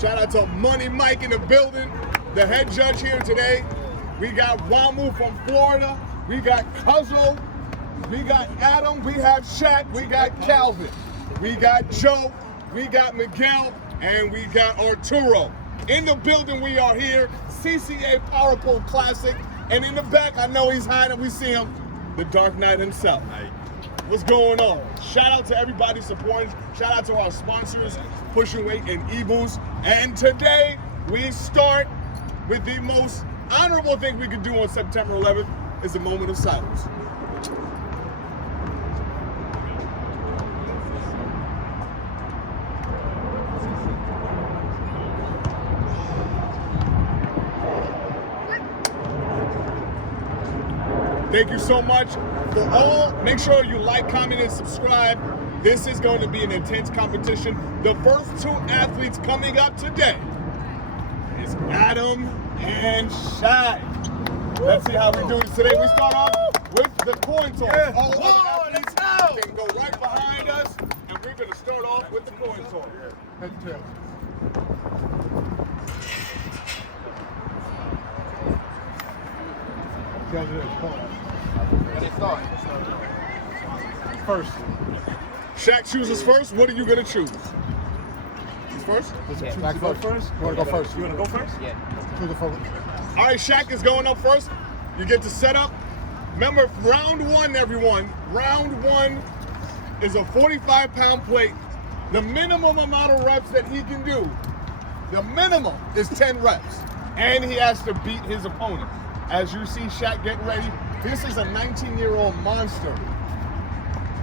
Shout out to Money Mike in the building, the head judge here today. We got Wamu from Florida. We got Cuzzo. We got Adam. We have Shaq. We got Calvin. We got Joe. We got Miguel. And we got Arturo. In the building we are here, CCA Power Pole Classic. And in the back, I know he's hiding. We see him, the Dark Knight himself. What's going on? Shout out to everybody supporting. Shout out to our sponsors, Pushing Weight and E-Boost. And today, we start with the most honorable thing we could do on September 11th, is a moment of silence. Thank you so much for all. Make sure you like, comment, and subscribe. This is going to be an intense competition. The first two athletes coming up today is Adam and Shaq. Let's see how we do this today. We start off with the coin toss. All the athletes can go right behind us, and we're going to start off with the coin toss. First. Shaq chooses first. What are you going to choose? He's first? Yeah. Shaq go first? You want to go first? You want to go first? Yeah. All right, Shaq is going up first. You get to set up. Remember, round one, everyone. Round one is a 45-pound plate. The minimum amount of reps that he can do, the minimum is 10 reps. And he has to beat his opponent. As you see Shaq getting ready, this is a 19-year-old monster.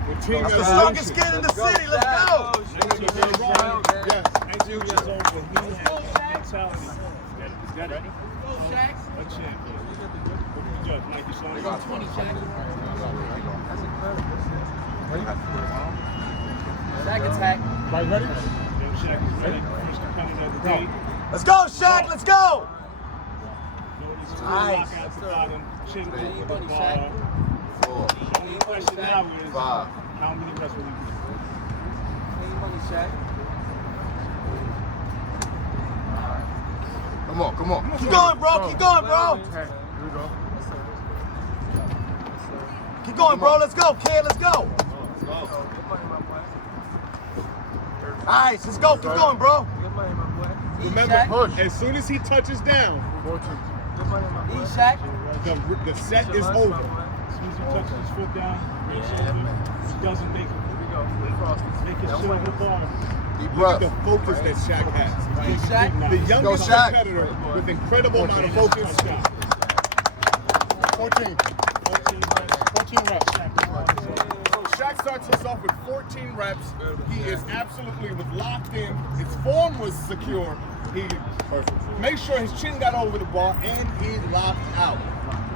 The team That's the strongest kid in the city. Let's go. Yes. 19 years old, but he has mentality. Ready? Go, Shaq. A champion. Good job. Thank you so much. 20, Shaq. Shaq attack. Right, ready? Shaq is ready. First competitor of the day. Let's go, Shaq. Let's go. Nice. Lock out the bottom. Chin over the bar. The only question now is how many reps will he do? Money, Shaq. Come on. Keep going, bro. Keep going, bro. Keep going, bro. Let's go, kid. Let's go. Nice. Let's go. Keep going, bro. Remember, as soon as he touches down, Shaq. the set is over. As soon as he touches his foot down, he doesn't make it. Make it show the ball. Look at the focus that Shaq has. Shaq. The youngest competitor with incredible amount of focus. 14 reps. So Shaq starts us off with 14 reps. He is absolutely locked in. His form was secure. He made sure his chin got over the bar, and he locked out.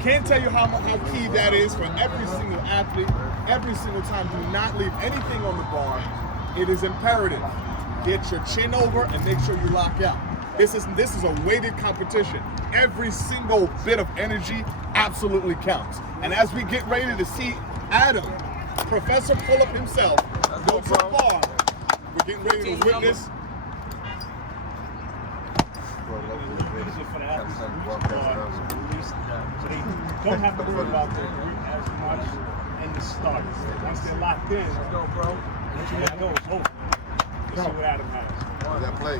Can't tell you how key that is for every single athlete. Every single time, do not leave anything on the bar. It is imperative. Get your chin over and make sure you lock out. This is a weighted competition. Every single bit of energy absolutely counts. And as we get ready to see Adam, Professor Pullup himself, go to the bar, we're getting ready to witness. So they don't have to worry about their route as much in the start. Once they're locked in, let's go, bro. Once you let go, it's over. Let's see what Adam has. That play.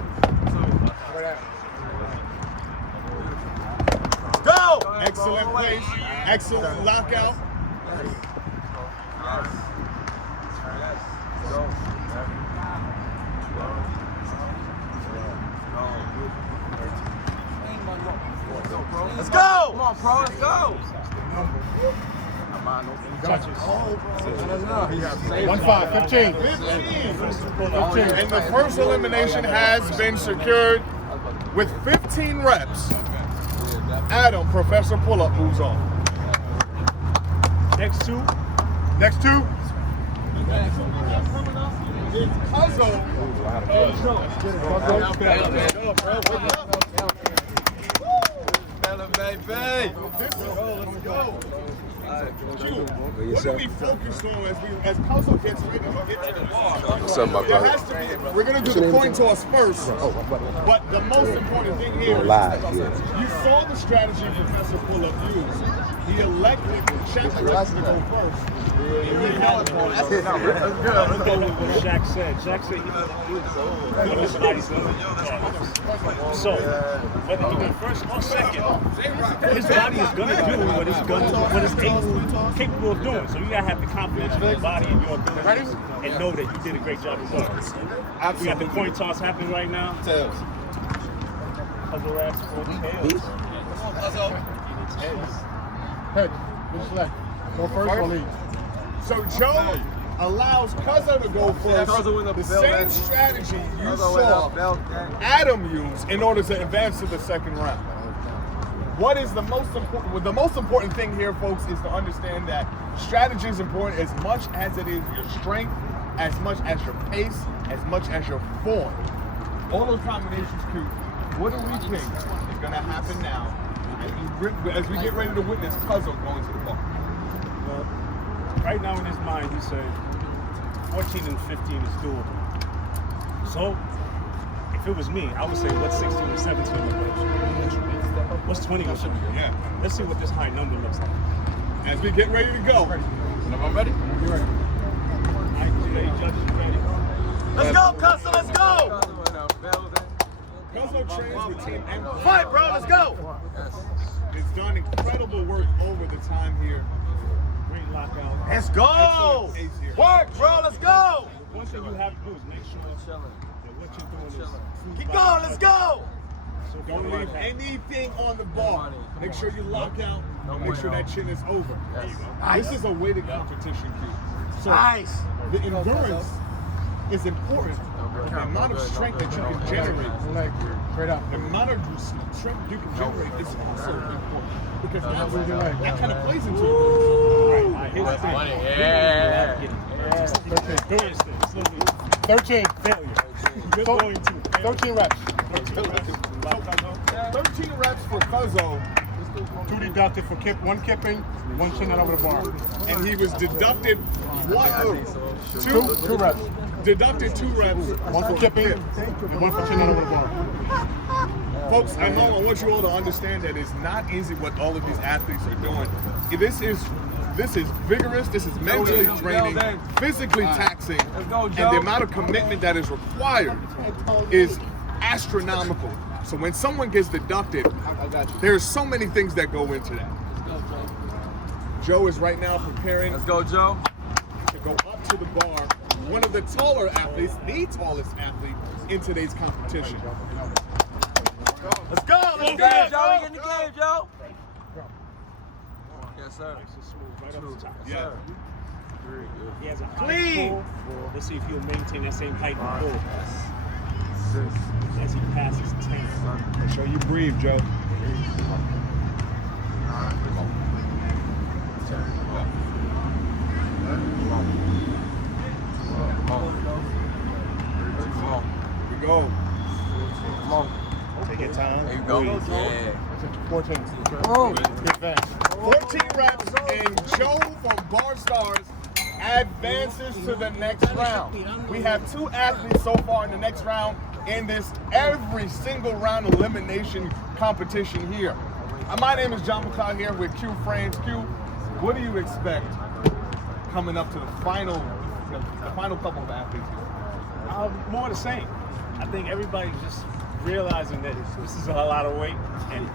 Go! Excellent place. Excellent lockout. Let's go! Come on, pro. Let's go! 15. And the first elimination has been secured with 15 reps. Adam, Professor Pullup, moves on. Next two. Cuzzo. baby. Let's go. What are we focused on as Puzzle gets ready to get to the bar? What's up, my There brother? has to be, we're going to do the coin toss first, but the most important thing here is you saw the strategy Professor Pullup used. He elected Shaq to go first. And he held on. Let's go with what Shaq said. Shaq said he doesn't his body's going to So, whether he went first or second, his body is going to do what it's capable of doing. So you got to have the confidence in your body and your abilities and know that you did a great job as well. We got the coin toss happening right now. Tails. Puzzle racks for tails. Heads. Head. Which leg? Go first or lead? So Joe allows Cuzzo to go first. The same strategy you saw Adam use in order to advance to the second round. What is the most important? Well, the most important thing here, folks, is to understand that strategy is important as much as it is your strength, as much as your pace, as much as your form. All those combinations, Q. What do we think is going to happen now as we get ready to witness Cuzzo going to the bar? Well, right now in his mind, he said 14 and 15 is doable. So, if it was me, I would say what's 16 and 17 look like? What's 20 look like? Yeah. Let's see what this high number looks like. As we get ready to go. I'm ready. You ready? Judges, you ready? Let's go, Cuzzo, let's go. Cuzzo trains with Team M. Fight, bro, let's go. It's done incredible work over the time here. Great lockout. Let's go. Work, bro, let's go. One thing you have to do is make sure that what you're doing is Keep going, let's go. So Don't leave anything on the bar. Make sure you lock out and make sure that chin is over. This is a weighted competition, kid. So Nice. the endurance is important. The amount of strength that you can generate, Leg. Straight up. the amount of strength you can generate is also important. Because Where's your leg? that kind of plays into it. All right, here's the thing. Yeah. Endurance thing. It's gonna be 13. failure. You're So- going to fail. 13 reps. 13 reps for Cuzzo, 2 deducted for one kipping, 1 chin out over the bar. and he was deducted Two reps. deducted 2 reps. 1 for kipping, and 1 for chin out over the bar. Folks, I want you all to understand that it's not easy what all of these athletes are doing. This is vigorous, this is mentally draining, physically taxing, and the amount of commitment that is required is astronomical. So when someone gets deducted, there's so many things that go into that. Joe is right now preparing Let's go, Joe. to go up to the bar. One of the taller athletes, the tallest athlete in today's competition. Let's go, let's go. Joe, we in the game, Joe. Yes, sir. Nice and smooth, right up the top. Yeah. He has a high Clean. pull. Let's see if he'll maintain that same height and pull as he passes 10. Make sure you breathe, Joe. We go. Take your time. There you go. Yeah. 14. Good advance. 14 reps, and Joe from Bar Stars advances to the next round. We have 2 athletes so far in the next round in this every single round elimination competition here. My name is John McLeod here with Q Frames. Q, what do you expect coming up to the final couple of athletes here? More the same. I think everybody's just realizing that this is a lot of weight, and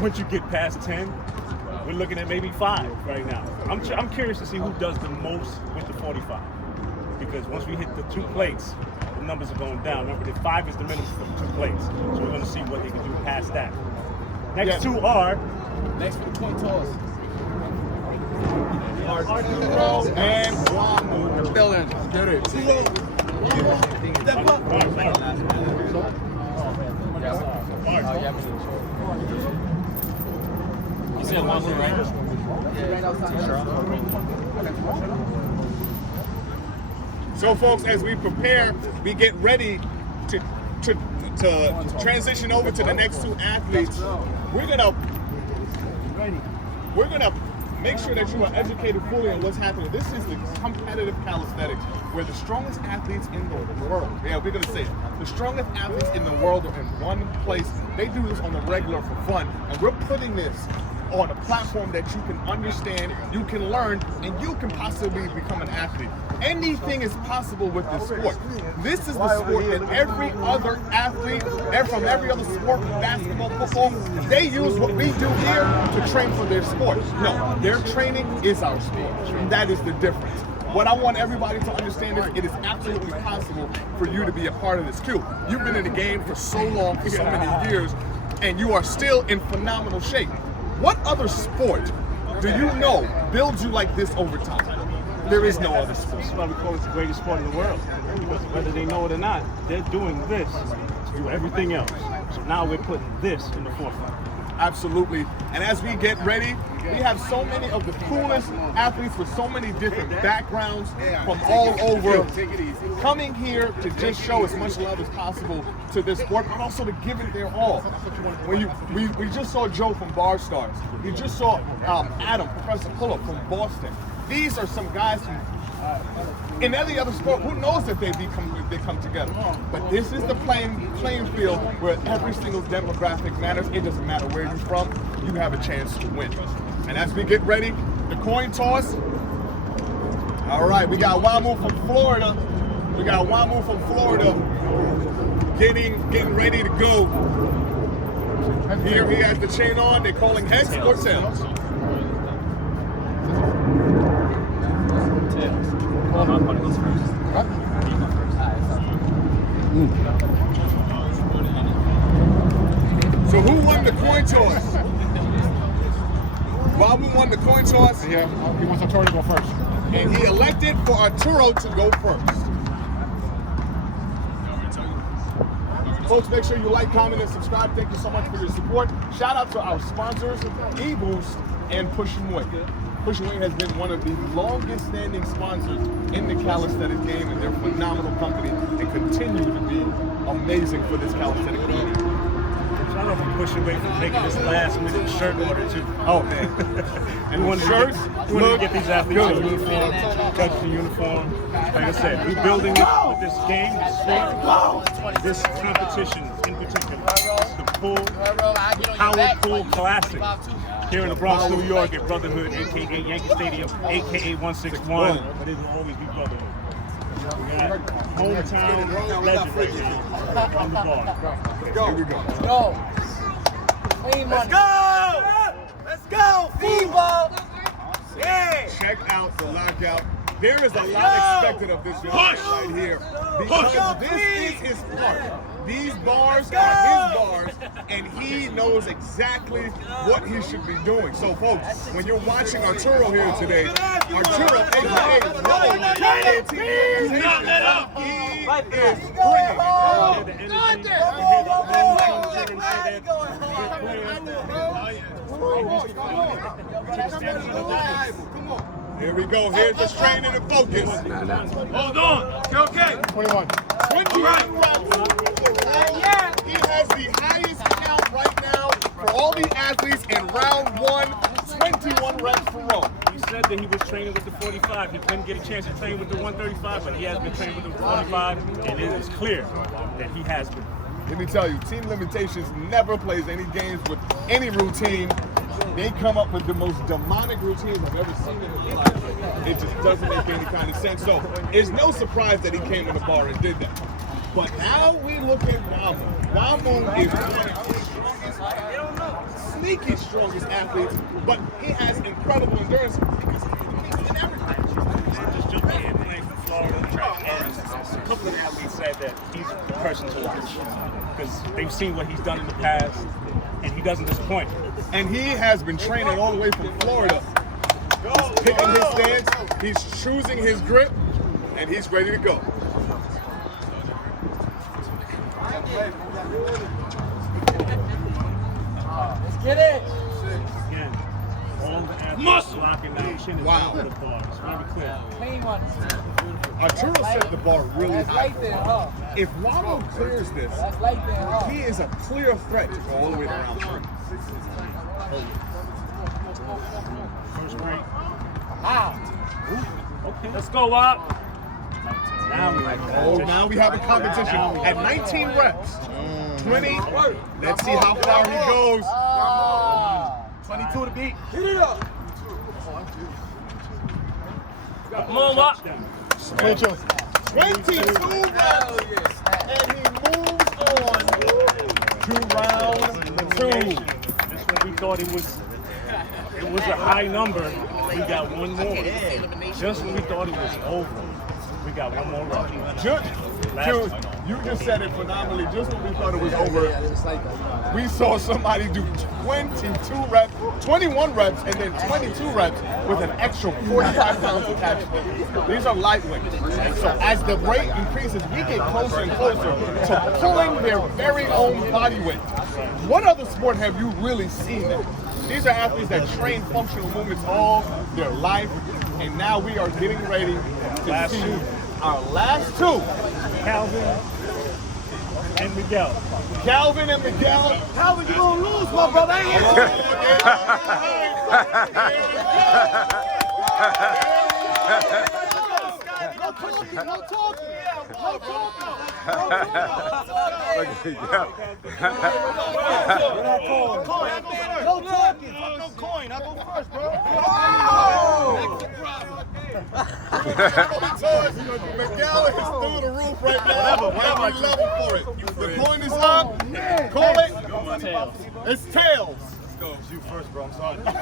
once you get past 10, we're looking at maybe 5 right now. I'm curious to see who does the most with the 45, because once we hit the 2 plates, the numbers are going down. Remember, the 5 is the minimum for the 2 plates, so we're going to see what they can do past that. Next 2 are Next for the coin toss. Arturo and Wamu. Building. Get it. Step up. You said one more, right? So, folks, as we prepare, we get ready to transition over to the next 2 athletes. We're gonna We're gonna make sure that you are educated fully on what's happening. This is the competitive calisthenics where the strongest athletes in the world, yeah, we're gonna say it, the strongest athletes in the world are in one place. They do this on the regular for fun, and we're putting this on a platform that you can understand, you can learn, and you can possibly become an athlete. Anything is possible with this sport. This is the sport that every other athlete, and from every other sport, basketball, football, they use what we do here to train for their sport. No, their training is our sport. That is the difference. What I want everybody to understand is it is absolutely possible for you to be a part of this. Q, you've been in the game for so long, for so many years, and you are still in phenomenal shape. What other sport do you know builds you like this over time? There is no other sport. That's why we call it the greatest sport in the world. Because whether they know it or not, they're doing this to do everything else. So now we're putting this in the forefront. Absolutely. And as we get ready, we have so many of the coolest athletes with so many different backgrounds from all over coming here to just show as much love as possible to this sport, but also to give it their all. We just saw Joe from BarStars. We just saw Adam, Professor Pullup from Boston. These are some guys from in any other sport, who knows that they come together? But this is the playing field where every single demographic matters. It doesn't matter where you're from, you have a chance to win. And as we get ready, the coin toss. All right, we got Wamu from Florida. Getting ready to go. Here he has the chain on. They're calling heads or tails. So who won the coin toss? Wamu won the coin toss. Yeah, he wants Arturo to go first. And he elected for Arturo to go first. Folks, make sure you like, comment, and subscribe. Thank you so much for your support. Shout out to our sponsors, eBoost and Pushing Weight. Pushing Weight has been one of the longest standing sponsors in the calisthenics game, and they're a phenomenal company and continue to be amazing for this calisthenics community. Shout out to Pushing Weight for making this last minute shirt order too. Oh man. And We shirts, wanted to get these athletes a uniform, touch the uniform. Like I said, we're building this with this game, this sport, this competition in particular. It's the Power Pool Classic here in the Bronx, New York at Brotherhood, aka Yankee Stadium, aka 161. But it will always be Brotherhood. We got hometown legend right now on the bar. Here we go. Let's go! Let's go, FIBA! Yeah! Check out the lockout. There is a lot expected of this young man right here. Because this is his part. These bars are his bars, and he knows exactly what he should be doing. So, folks, when you're watching Arturo here today, Arturo, aka Here we go. Here's the strain and the focus. Hold on. Okay. 21. 21 reps. He has the highest count right now for all the athletes in round one. 21 reps for row. He said that he was training with the 45. He couldn't get a chance to train with the 135, but he has been training with the 45, and it is clear that he has been. Let me tell you, Team Limitations never plays any games with any routine. They come up with the most demonic routines I've ever seen in my life. It just doesn't make any kind of sense. So it's no surprise that he came in the bar and did that. But now we look at Wamu. Wamu is one of the sneaky strongest athletes, but he has incredible endurance because he competes in everything. Just jumping in, playing for Florida, and a couple of athletes said that he's the person to watch because they've seen what he's done in the past, and he doesn't disappoint. And he has been training all the way from Florida. He's picking his stance, he's choosing his grip, and he's ready to go. Let's get it. Again, all the athletes locking down, chin is Wow. over the bar. It's very clear. Clean one. Arturo set the bar really That's high. light there, huh? If Wamu clears this, That's light there, huh? he is a clear threat to go all the way around. First break. Okay. Let's go up. Now we have a competition at 19 reps. 20. Let's see how far he goes. 22 to beat. Hit it up. Come on, up. 22 reps. And he moves on to round 2. This one we thought it was a high number. We got one more. Just when we thought it was over, we got one more round. You just said it phenomenally. Just when we thought it was over, we saw somebody do 21 reps, and then 22 reps with an extra 45 pounds attached to them. These are lightweights. And so as the rate increases, we get closer and closer to pulling their very own body weight. What other sport have you really seen that? These are athletes that train functional movements all their life, and now we are getting ready to see our last two. Calvin and Miguel. Calvin and Miguel. Calvin, you gonna lose, my brother. I ain't No talking. No coin. I go first, bro. Miguel is through the roof right now. Whatever level for it. The coin is up. Call it. Tails. It's tails. You first, bro. I'm sorry. At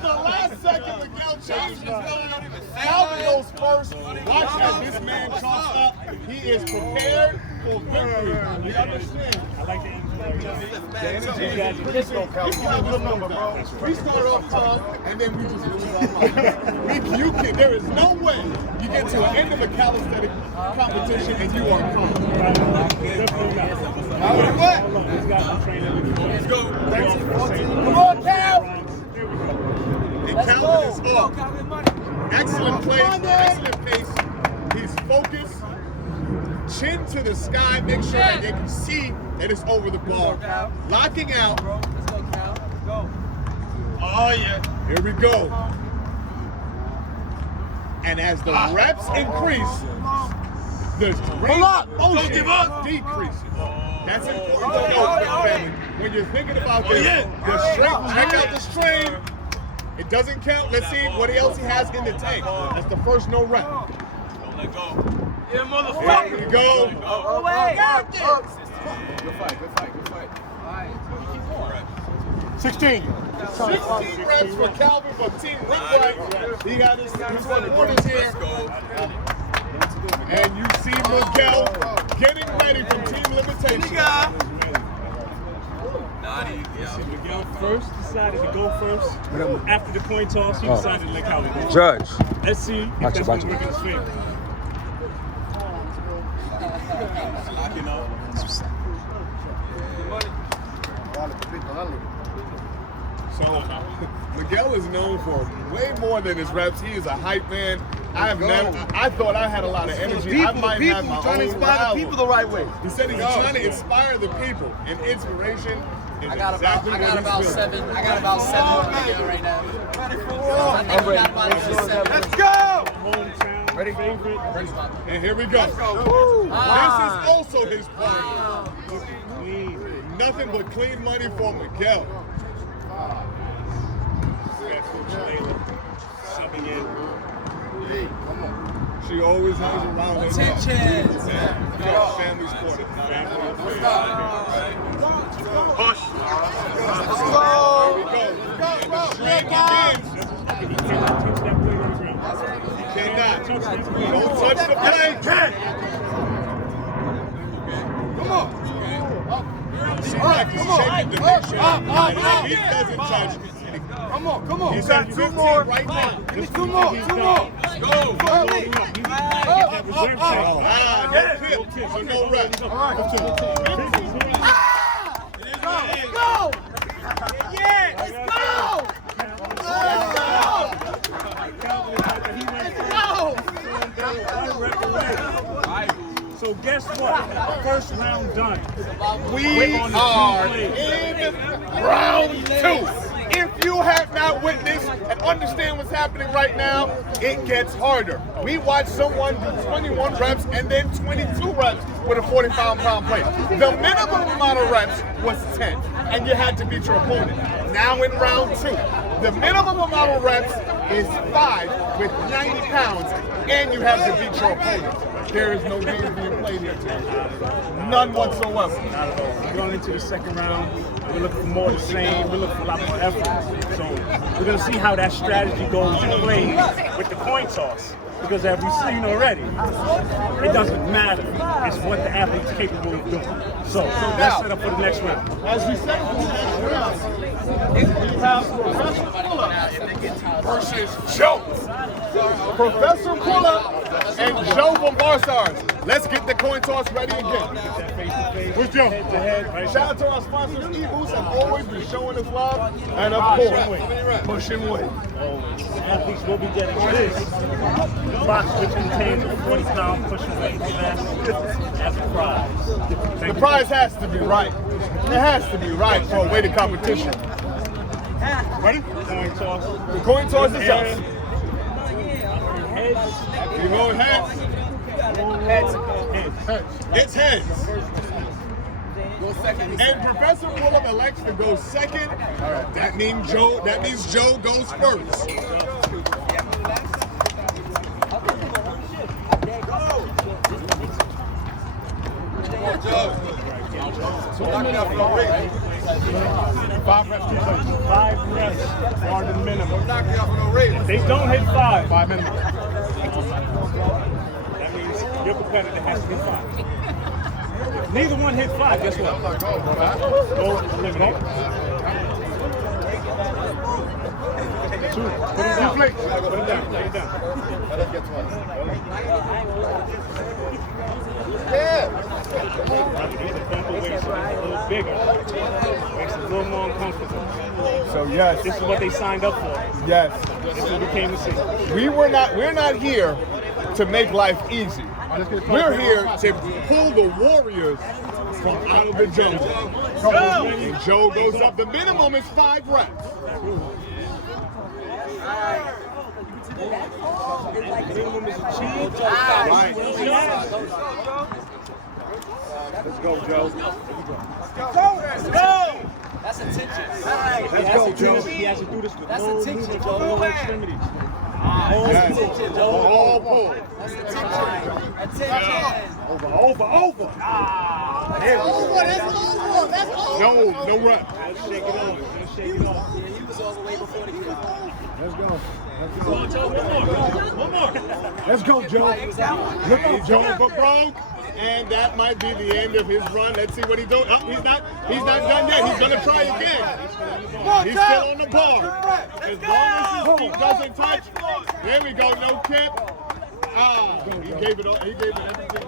the last second, Miguel changed his mind. Calvin goes first. Watch as this man chalks up. He is prepared for victory. You understand? I like the energy. This is a good number, bro. We start off tough, and then we just lose our mind. There is no way you get to the end of a calisthenic competition and you are calm. Let's go. Come on, Cal. And Calvin is up. Excellent place, excellent pace. He's focused. Chin to the sky. Make sure that they can see that it's over the bar. Locking out. Let's go, Cal. Let's go. Oh, yeah. Here we go. And as the reps increase, the range of motion decreases. That's important to know, family. When you're thinking about this, the strength, check out the strain. It doesn't count. Let's see what else he has in the tank. That's the first no rep. Don't let go. Yeah, motherfucker. Here we go. Away. Good fight. 16 reps for Calvin from Team RipRight. He got his one to put his here. And you see Miguel getting ready from Team Limitation. Miguel first decided to go first. After the coin toss, he decided to let Calvin go. Judge. Let's see if that's going to work in his favor. So Miguel is known for way more than his reps. He is a hype man. I thought I had a lot of energy. I might have my trying to own inspire rival. the people the right way. He said he's trying to inspire the people, and inspiration is exactly what he's feeling. I got about 7 Miguel right now. I think we got about 7. Let's go. Hometown Ready? favorite. And here we go. This is also his plan. Clean. Nothing but clean money for Miguel. Subbing in. She always hangs around with Attention. family sport. Push. Let's go. Here we go. And the string begins. He cannot touch that plate on the ground. He cannot. Don't touch the plate. Come on. Seems like he's shaking to make sure that he doesn't touch. Come on. He's got 2 more right now. Give me 2 more. Go. No tip. So no rest. Go. Yeah, let's go. So guess what? First round done. We on the are two plays. in round 2. If you have not witnessed and understand what's happening right now, it gets harder. We watched someone do 21 reps and then 22 reps with a 45-pound plate. The minimum amount of reps was 10, and you had to beat your opponent. Now in round 2, the minimum amount of reps is 5 with 90 pounds, and you have to beat your opponent. There is no game being played here today. None whatsoever. Not at all. We're going into the second round. We're looking for more of the same. We're looking for a lot more effort. So we're going to see how that strategy goes and plays with the coin toss. Because as we've seen already, it doesn't matter. It's what the athlete's capable of doing. So let's set up for the next round. As we set up for the next round, we have Professor Pullup versus Joe. Professor Pullup and Joe from Burnhard. Let's get the coin toss ready again. Where's Joe? Shout out to our sponsors, E-Boost, have always been showing us love. And of course, pushing weight. Athletes will be getting this box, which contains a 40-pound pushing weight vest as a prize. The prize has to be right. It has to be right for a weighted competition. Ready? Coin toss. The coin toss is up. Heads. You going heads? Heads. It's heads. And Professor Pullup elects to go second. That means Joe goes first. Five reps are the minimum. If they don't hit 5 minimum. That means your competitor has to hit 5. If neither one hit 5, guess what? Go eliminate. 2. Put it down. Put it down. Lay it down. Yeah. These bumper weights are a little bigger. Makes it a little more uncomfortable. So yes, This is what they signed up for. yes. This is what we came to see. We're not here to make life easy. We're here to pull the warriors from out of the jungle. And Joe goes up. The minimum is 5 reps. Minimum is achieved. Let's go, Joe. Let's go! That's attention. Let's go, Joe. He has to do this with That's no attention, movement, Joe. no extremities. Yes. All pull. Attention. Over. There we go. No rep. Let's shake it off. He was all the way before the kick. Let's go. One more. Let's go, Joe. Look at Joe for broke. And that might be the end of his run. Let's see what he's doing. Oh, he's not done yet. He's gonna try again. He's still on the bar. As long as his feet doesn't touch. There we go, no kip. He gave it everything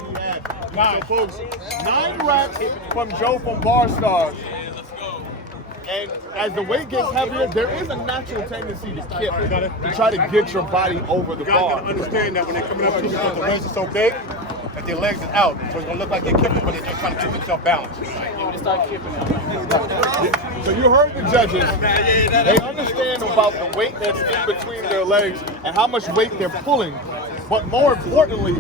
he had. So folks, 9 reps from Joe from Burnhard. And as the weight gets heavier, there is a natural tendency to kip, to try to get your body over the You guys bar. gotta understand that when they're coming up to you, because the legs are so big, that their legs is out. So it's gonna look like they're kipping, but they're just trying to keep themselves balanced. So you heard the judges. They understand about the weight that's in between their legs and how much weight they're pulling. But more importantly,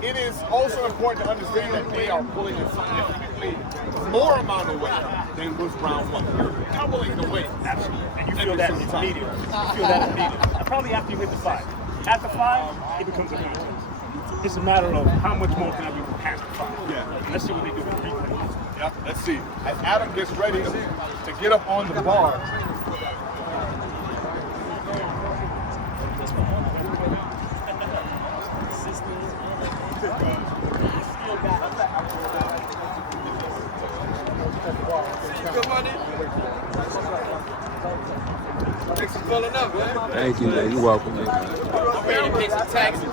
it is also important to understand that they are pulling a significantly more amount of weight than was round 1. You're doubling the weight. Absolutely. And you feel that immediately. And probably after you hit the 5. After 5, it becomes a contest. It's a matter of how much more can I do past the 5. Yeah. Let's see what they do with 3 plays. Yep, let's see. As Adam gets ready to get up on the bar. Thank you, man. You're welcome, man. I'm ready to pay some taxes. You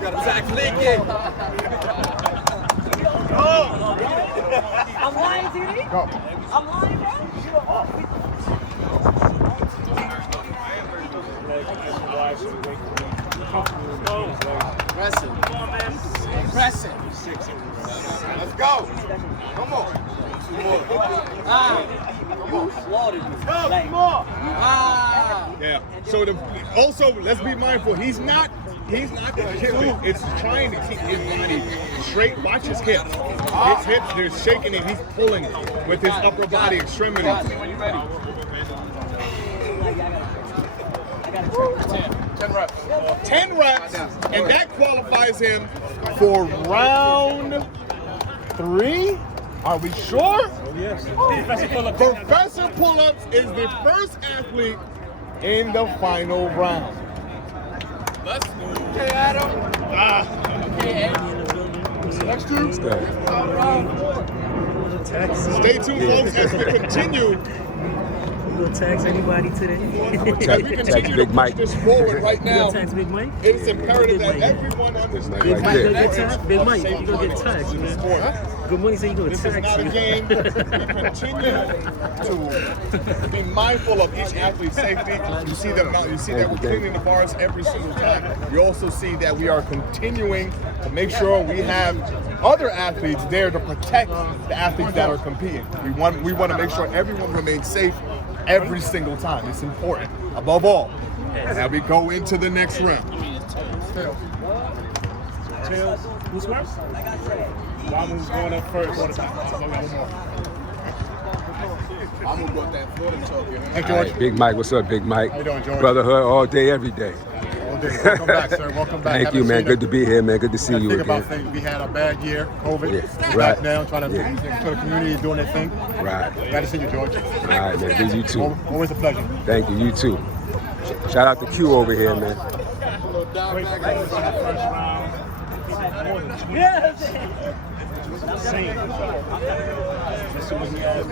got a tax leaking. I'm lying, TD? Go. I'm lying, bro? Impressive. Impressive. Let's go. go. Come on. Yeah. So also, let's be mindful. He's not killing. It's trying to keep his body straight. Watch his hips. His hips, they're shaking and he's pulling with his upper body extremity. 10 reps. 10 reps, and that qualifies him for round 3. Are we sure? Yes. Professor Pullups is the first athlete in the final round. Let's go. Okay, Adam. Next two. Stay tuned, folks, as we continue. Tax anybody today? As we continue to push this forward right now, Tax Big Mike? it is imperative that everyone understands. Big Mike gonna get taxed. Big Mike, you gonna get taxed, man. Good money say you gonna This tax. is not a game. We continue to be mindful of each athlete's safety. You see them out. You see that we're cleaning the bars every single time. You also see that we are continuing to make sure we have other athletes there to protect the athletes that are competing. We want to make sure everyone remains safe every single time. It's important, above all. Now we go into the next round. Tails. Who's first? Ramu's going up first. I'm gonna go with that Florida talk here. Hey, All George. right, Big Mike, what's up, Big Mike? How you doing, George? Brotherhood all day, every day. All day. Welcome back, sir. Welcome back. Thank you, man. Good to be here, man. Good to see you Think about again. things. We had a bad year, COVID. Yeah, Back right. now, trying to Yeah. for the community doing their thing. Right. Glad to see you, George. All right, man. Good, you too. Always a pleasure. Thank you. You too. Shout out to Q over here, man. Great performance in the first round. More than 20. Insane. Let's see what we have.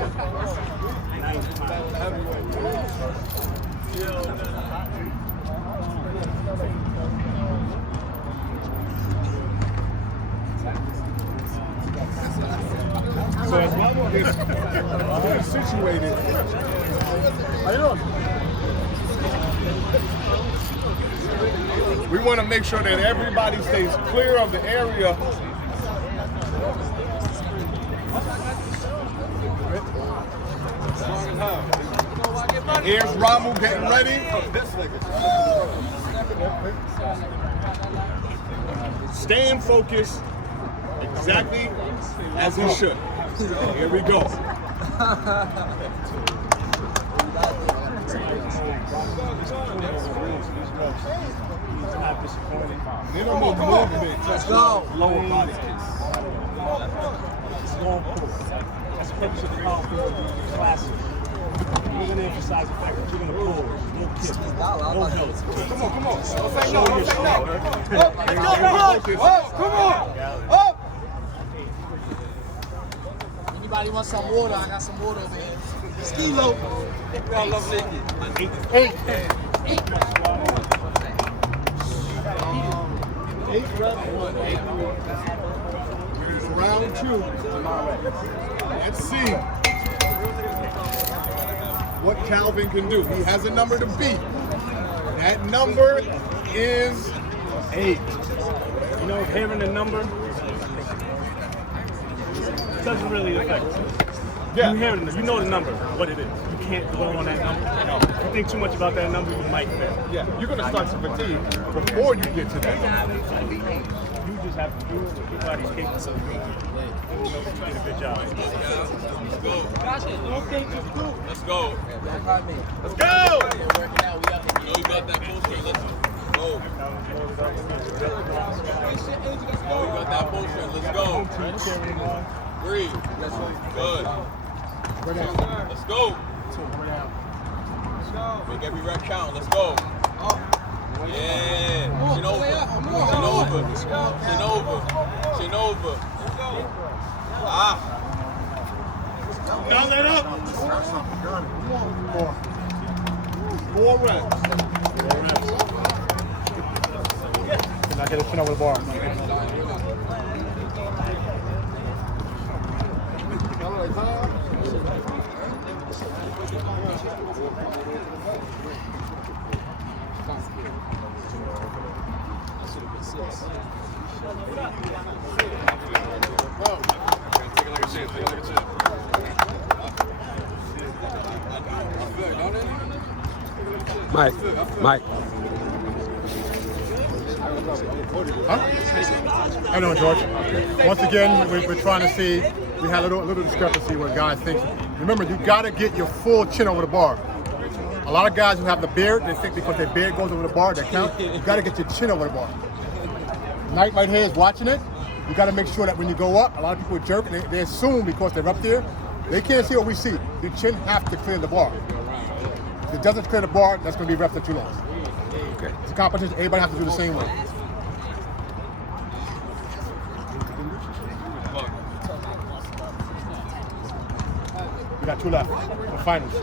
So as Ramu gets situated, we want to make sure that everybody stays clear of the area. And here's Ramu getting ready. Staying focused, exactly as he should. Here we go. Minimal movement. Let's go. Lower body kiss. Long pull. That's the purpose of the power pull classes. We're going to emphasize the fact that you're going to pull. No kiss. No hills. Come on, come on. Don't say Show no, your don't say shoulder. no. Up, let's go, up, come on. Up. Anybody want some water? I got some water over here. Ski low. We all love liquid. 8. 8 reps. Here's round 2. Let's see what Calvin can do. He has a number to beat. That number is 8. You know, hearing the number doesn't really affect you. Yeah. You hear the, you know the number, what it is. You can't dwell on that number. If you think too much about that number, you might fail. Yeah, you're going to start to fatigue before you get to that. You just have to do what your body's capable of doing. You know, you did a good job. Let's go. Let's go! You know you got that poster. Let's go. You got that poster. Let's go. Breathe. Good. Let's go. Make every rep count. Let's go. Yeah. Chin over. Chin over. Chin over. Chin over. Ah. Now let up. 4 reps. Can I get a chin over the bar? Mike. How you doing, George? Once again, we're trying to see. We had a little discrepancy with guys thinking. Remember, you got to get your full chin over the bar. A lot of guys who have the beard, they think because their beard goes over the bar, they count. You got to get your chin over the bar. Knight right here is watching it. You got to make sure that when you go up, a lot of people jerk and they assume because they're up there, they can't see what we see. Your chin has to clear the bar. If it doesn't clear the bar, that's going to be reps that you lost. Okay. It's a competition. Everybody has to do the same way. We got 2 left. The finals.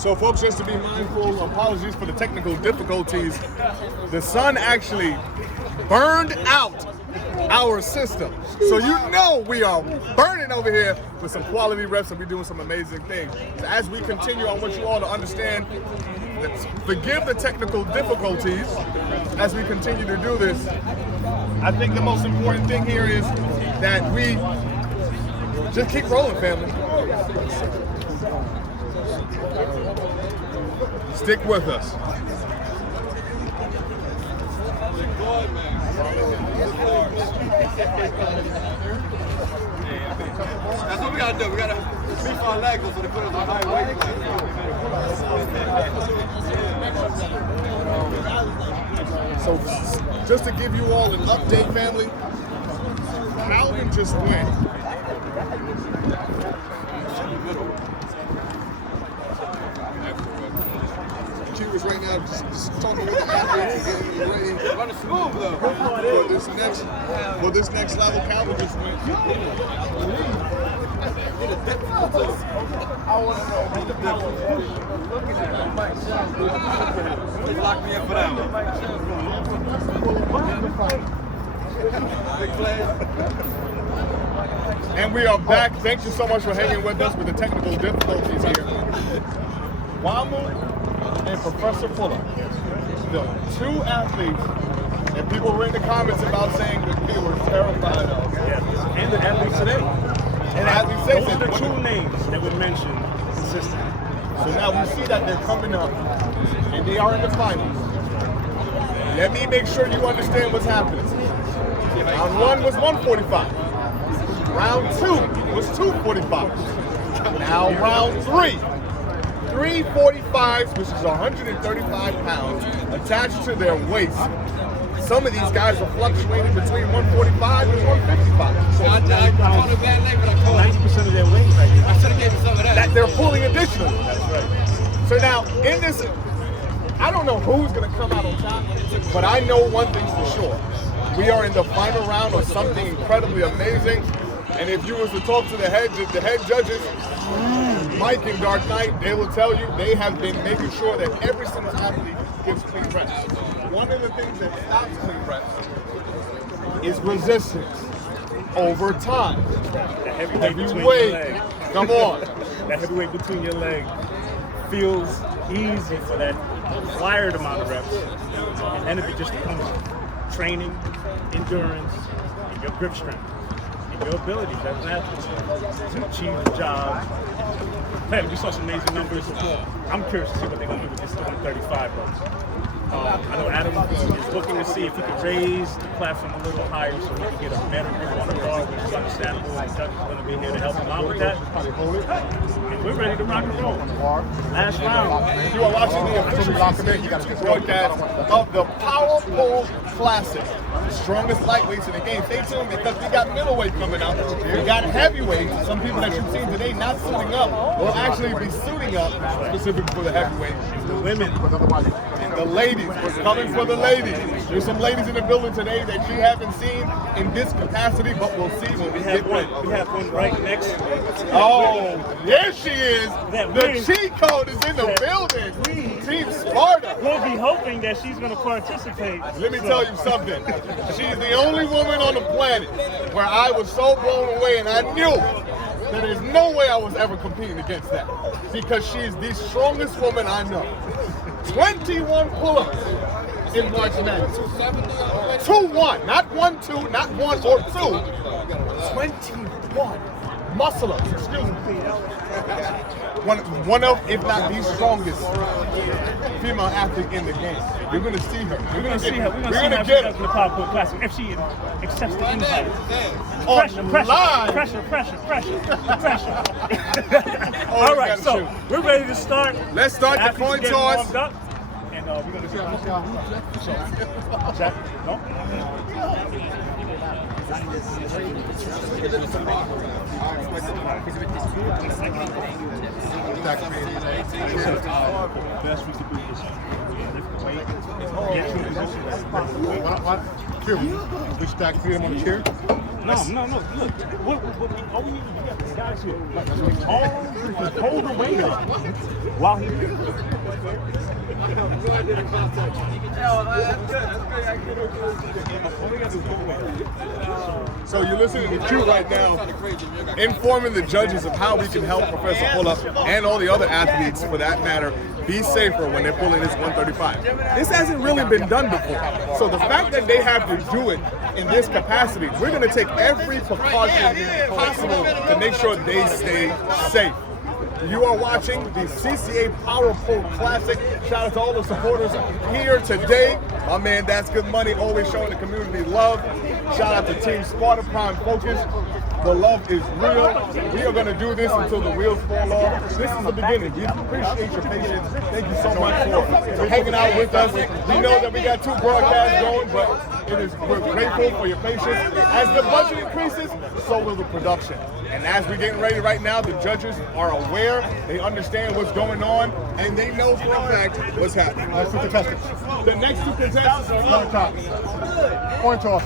So folks, just to be mindful, apologies for the technical difficulties. The sun actually burned out our system. So you know we are burning over here with some quality reps and we're doing some amazing things. So as we continue, I want you all to understand that forgive the technical difficulties as we continue to do this. I think the most important thing here is that we just keep rolling, family. Stick with us. That's what we gotta do. We gotta beef our legs so they put us on high weight. So just to give you all an update, family, Calvin just went. She was right now just talking with the athletes and getting them ready. Running smooth though. For this next level, Calvin just went. I want to know what the power is. Lock me in for that one. And we are back. Thank you so much for hanging with us with the technical difficulties here. Wamu and Professor Pullup, the 2 athletes that people were in the comments about saying that they were terrified of. Yeah. And the athletes today. And as we say, Those are the 2 names that were mentioned consistently. so now we see that they're coming up and they are in the finals. Let me make sure you understand what's happening. Round 1 was 145. Round 2 was 245. Now round 3. 345s, which is 135 pounds, attached to their waist. Some of these guys are fluctuating between 145 and 155. So I called a bad name, but I called 90% of their weight right now. I should have gave you some of that. That they're pulling additionally. That's right. So now, in this, I don't know who's going to come out on top, but I know one thing's for sure. We are in the final round of something incredibly amazing. And if you was to talk to the head judges, Mike and Dark Knight, they will tell you they have been making sure that every single athlete gets clean reps. One of the things that stops clean reps is resistance over time. That heavyweight between your Heavyweight. legs. Come on. That heavyweight between your legs feels easy for that required amount of reps. And then it just becomes training, endurance, and your grip strength. And your abilities as an athlete to achieve the job. Man, we saw some amazing numbers. I'm curious to see what they're going to do with this 135 reps. I know Adam is looking to see if he can raise the platform a little higher so he can get a better grip on the guard, which is understandable. The judge is going to be here to help him out with that. And we're ready to rock and roll. Last round. You are watching the official YouTube broadcast of the Power Pull Classic. The strongest lightweights in the game. Stay tuned because we got middleweight coming up. We got heavyweight. Some people that you've seen today not suiting up will actually be suiting up specifically for the heavyweight. The women. And the ladies. We're coming for the ladies. There's some ladies in the building today that you haven't seen in this capacity, but we'll see when we get one. We have one right next to us. Oh, there she is. That The wins. cheat code is in the building. Team Sparta. We'll be hoping that she's going to participate. Let me tell you something. She's the only woman on the planet where I was so blown away and I knew that there's no way I was ever competing against that because she is the strongest woman I know. 21 pull-ups in March Madness. 2-1, not 1-2, not 1 or 2. 21. muscle ups, excuse me. One of, if not the strongest female athlete in the game. You're gonna see her. We're gonna see her. We're gonna see how she does in the Power Classic if she accepts the invite. Pressure. All right, so we're ready to start. Let's start the coin toss. And we're gonna see Jack, no? Best we could do is get to a position. We stack 3 of them on the chair. No. Look, all we need to do is these guys here. Hold the weight up while he. So you're listening to Q right now, informing the judges of how we can help Professor Pullup and all the other athletes, for that matter, be safer when they're pulling this 135. This hasn't really been done before. So the fact that they have to do it in this capacity, we're going to take every precaution possible to make sure they stay safe. You are watching the CCA Power Pull Classic. Shout out to all the supporters here today. My man, That's Good Money, always showing the community love. Shout out to Team Sparta Prime Focus. The love is real. We are going to do this until the wheels fall off. This is the beginning. We appreciate your patience. Thank you so much for hanging out with us. We know that we got 2 broadcasts going, but we're grateful for your patience. As the budget increases, so will the production. And as we're getting ready right now, the judges are aware, they understand what's going on, and they know for a fact what's happening. Let's see the contestants. The next 2 contestants are On top. Coin toss.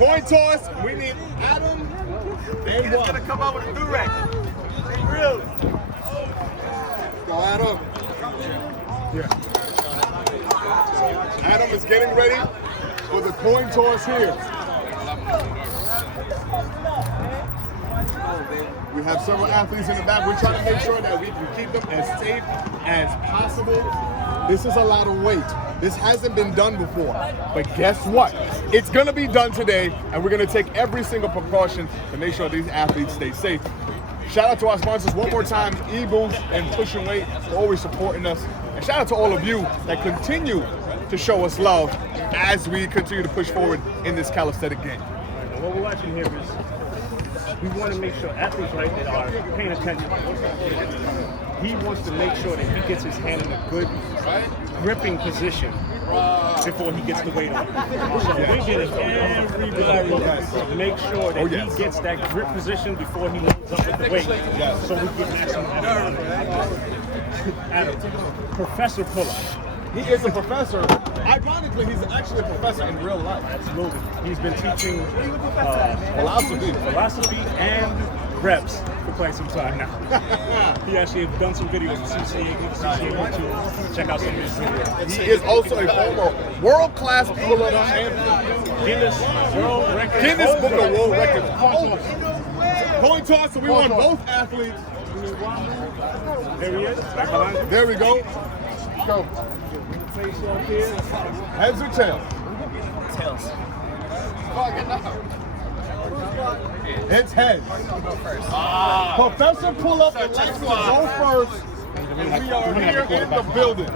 coin toss. We need Adam and Juan. Gonna come out with a do-rag. Real. Go Adam. Yeah. Adam is getting ready for the coin toss here. We have several athletes in the back. We're trying to make sure that we can keep them as safe as possible. This is a lot of weight. This hasn't been done before. But guess what? It's going to be done today, and we're going to take every single precaution to make sure these athletes stay safe. Shout out to our sponsors one more time, E-Boost and Pushing Weight, for always supporting us. And shout out to all of you that continue to show us love as we continue to push forward in this calisthenic game. What we're watching here is we want to make sure athletes right that are paying attention. He wants to make sure that he gets his hand in a good gripping position before he gets the weight on. So we're getting everybody to make sure that he gets that grip position before he loads up with the weight. So we get maximum Adam, Professor Pullup. He is a professor. Ironically, he's actually a professor in real life. Absolutely. He's been teaching philosophy and reps for quite some time now. He actually has done some videos with CCA YouTube. Check out some of his videos. He is also a former world-class pull-up champion. Guinness Book of World Records. Coin toss, so we want both athletes. There he is. There we go. Go. Heads or tails? Tails. It's heads. Professor Pullup elects to go first, and we are here in the building.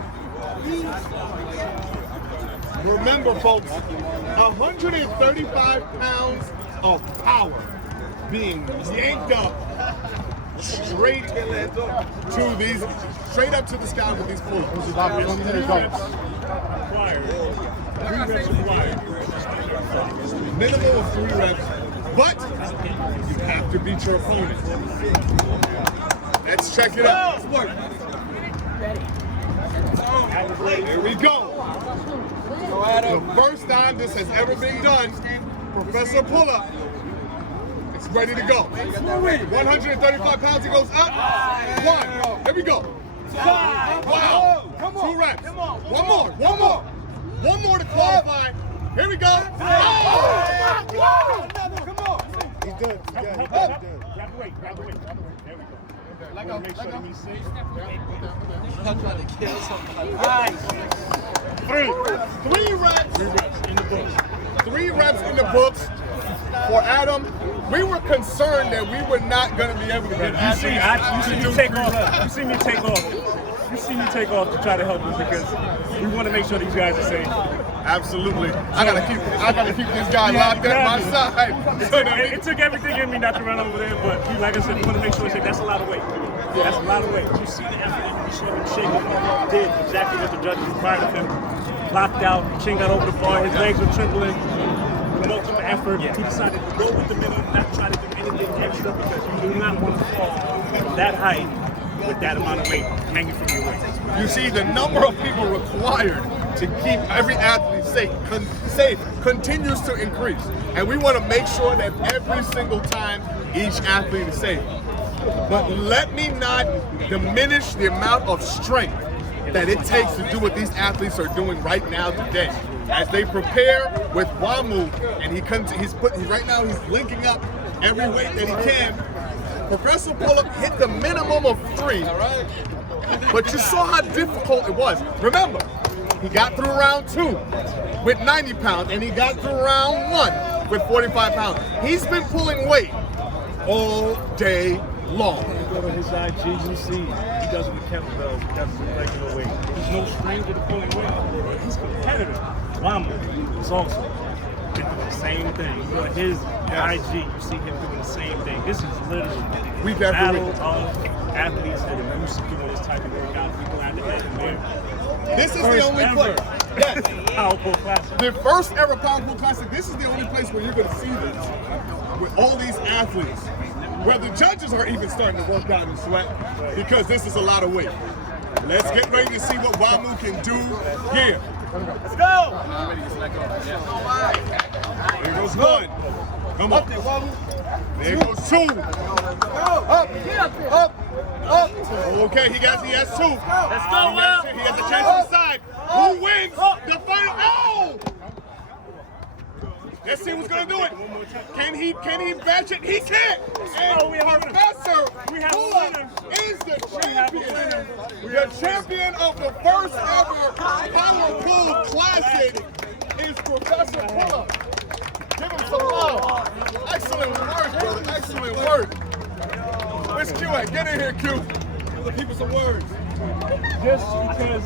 Remember, folks, 135 pounds of power being yanked up straight up to the sky with these pull-ups. Minimum of 3 reps, but you have to beat your opponent. Let's check it out. Here we go. The first time this has ever been done, Professor Pullup is ready to go. 135 pounds, he goes up. 1. Here we go. Wow. 2 reps. One more to qualify. Here we go. He's good. Grab the weight. There we go. Make sure that he's safe. I'm trying to kill somebody. Nice. 3 reps. 3 reps in the books. 3 reps in the books for Adam. We were concerned that we were not going to be able to get You see me take off. You see me take off. You see me take off to try to help them because we want to make sure these guys are safe. Absolutely. I gotta keep this guy locked at my side. It took everything in me not to run over there, but like I said, we want to make sure that's a lot of weight. Yeah, that's a lot of weight. You see the effort in the shaking. Did exactly what the judges required of him. Locked out, chin got over the bar, his legs were trembling. With ultimate effort, he decided to go with the minimum, not try to do anything extra because you do not want to fall from that height with that amount of weight hanging from your waist. You see, the number of people required to keep every athlete safe continues to increase. And we want to make sure that every single time each athlete is safe. But let me not diminish the amount of strength that it takes to do what these athletes are doing right now today. As they prepare with WAMU, and he's linking up every weight that he can. Professor Pullup hit the minimum of 3, but you saw how difficult it was. Remember, he got through round 2 with 90 pounds, and he got through round 1 with 45 pounds. He's been pulling weight all day long. You go to his IG, you see he does it with kettlebells, he does it with regular weight. He's no stranger to pulling weight. He's competitive. Wamu is also doing the same thing. You go to his IG, you see him doing the same thing. This is literally a battle of athletes that are used to doing this type of workout. People out there. This is the only place. Yes. Powerful Classic. The first ever Powerful Classic. This is the only place where you're going to see this with all these athletes, where the judges are even starting to work out in sweat because this is a lot of weight. Let's get ready to see what WAMU can do here. Let's go! Here goes 1. Come on. There goes 2. Up. Okay, he has 2. Let's go, Will! He has a chance to decide who wins the final. Oh! Let's see who's gonna do it. Can he match it? He can't. And Professor Pullup is the champion. The champion of the first ever Power Pull Classic is Professor Pullup. Give him some love. Excellent work, brother. Excellent work. Where's Q at? Get in here, Q. Give the people some words. Just because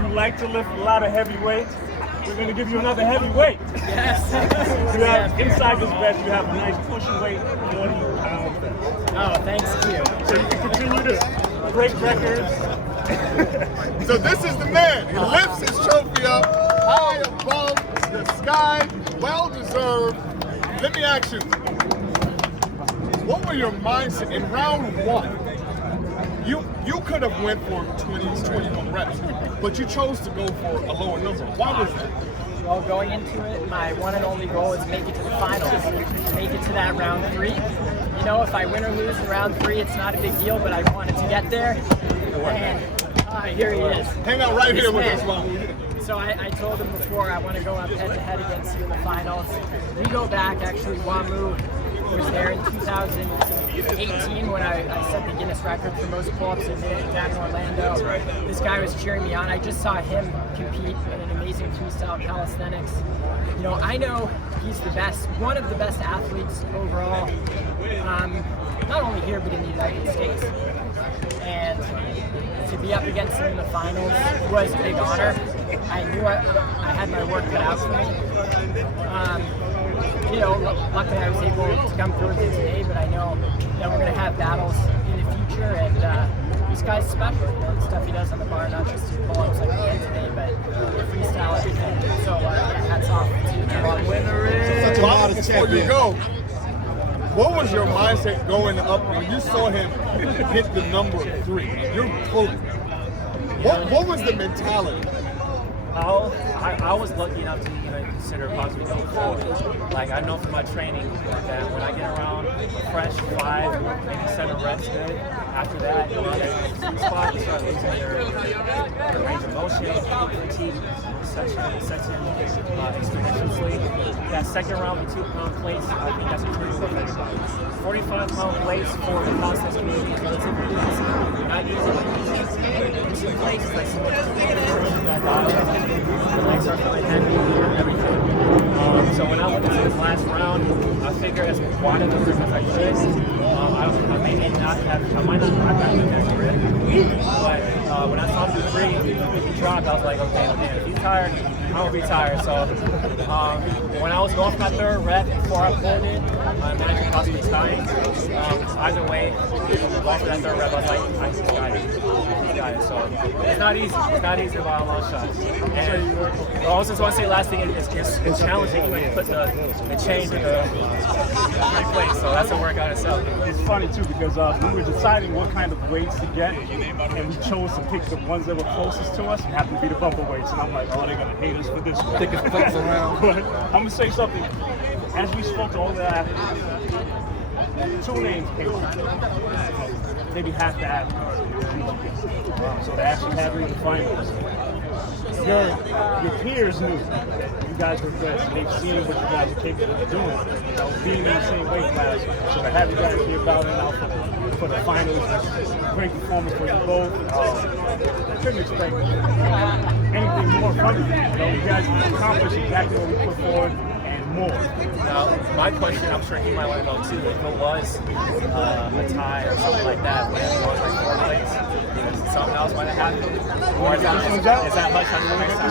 you like to lift a lot of heavy weights, we're going to give you another heavy weight. Yes. You have inside this vest, you have a nice pushing weight, 40 pounds vest. Oh, thanks, Q. So you can continue to break records. So this is the man. He lifts his trophy up high above the sky. Well deserved. Let me ask you, what were your mindset in round 1? You could have went for 21 reps, but you chose to go for a lower number. Why was that? Well, going into it, my one and only goal is make it to the finals, make it to that round 3. You know, if I win or lose in round 3, it's not a big deal, but I wanted to get there. And here he is. Hang out right here with us, Mom. So I told him before I want to go up head-to-head against you in the finals. We go back, actually, WAMU was there in 2018 when I set the Guinness record for most pull-ups down in Orlando. This guy was cheering me on. I just saw him compete in an amazing freestyle calisthenics. You know, I know he's the best, one of the best athletes overall, not only here but in the United States. And to be up against him in the finals was a big honor. I knew I had my work cut out for me. You know, luckily I was able to come through with it today, but I know that we're going to have battles in the future, and this guy's special. You know, the stuff he does on the bar, not just his pull-ups like we did today, but freestyle everything. So hats off to you. Such a modest champion. Before you go, what was your mindset going up when you saw him hit the number 3? You're total. What was the mentality? I was lucky enough to even consider possibly going forward. Like, I know from my training that when I get around fresh 5, maybe 7 reps good, after that, you know, that sweet spot, you start losing your range of motion, fatigue sets in exponentially. That second round with 2-pound plates, I think that's a pretty good thing. 45-pound plates for the calisthenics community is relatively easy. Not easy, but easy. Some plates, like some the legs are really heavy, everything. So when I went into this last round, I figured as wide of a grip as I could. I may not have, I might not have gotten the next grip, but when I saw him do 3, he dropped, I was like, okay, man, if he's tired, I'm gonna be tired. So when I was going for my 3rd rep, before I pulled it, I imagined possibly tying. Either way, going for that 3rd rep, I was like, I just got it. He got it. So it's not easy. It's not easy by a long shot. And I also just want to say last thing, it's challenging to put the chain in the right place. So that's a workout itself. It's funny too because we were deciding what kind of weights to get, and we chose to pick the ones that were closest to us. It happened to be the bumper weights, and I'm like, oh, they're gonna hate us for this one. Thickest plates around. But I'm gonna say something. As we spoke to all the athletes, 2 names came up. Maybe half the athletes. So they actually had me in the finals. Your peers knew that you guys were best. They've seen what you guys are capable of doing. You know, being in the same weight class. So to have you guys here battling out for the finals, great performance for you both. I couldn't expect anything more from you. You know, you guys accomplished exactly what we put forward and more. Now, my question, I'm sure he might want to know too, if it was a tie or something like that, when it was like 4 plates, something else might have happened? Or is that much on the next time?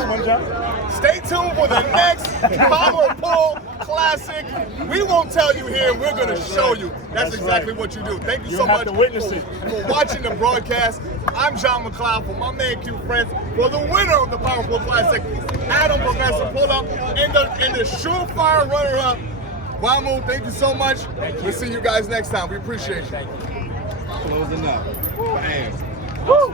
Stay tuned for the next Power Pull Classic. We won't tell you here, we're going to show you. That's exactly what you do. Thank you so much for watching the broadcast. I'm John McLeod for my man Q Friends. For the winner of the Power Pull Classic, Adam Professor Pullup, and the surefire runner-up, Wamu. Thank you so much. We'll see you guys next time. We appreciate you. Closing up. Bam. Woo!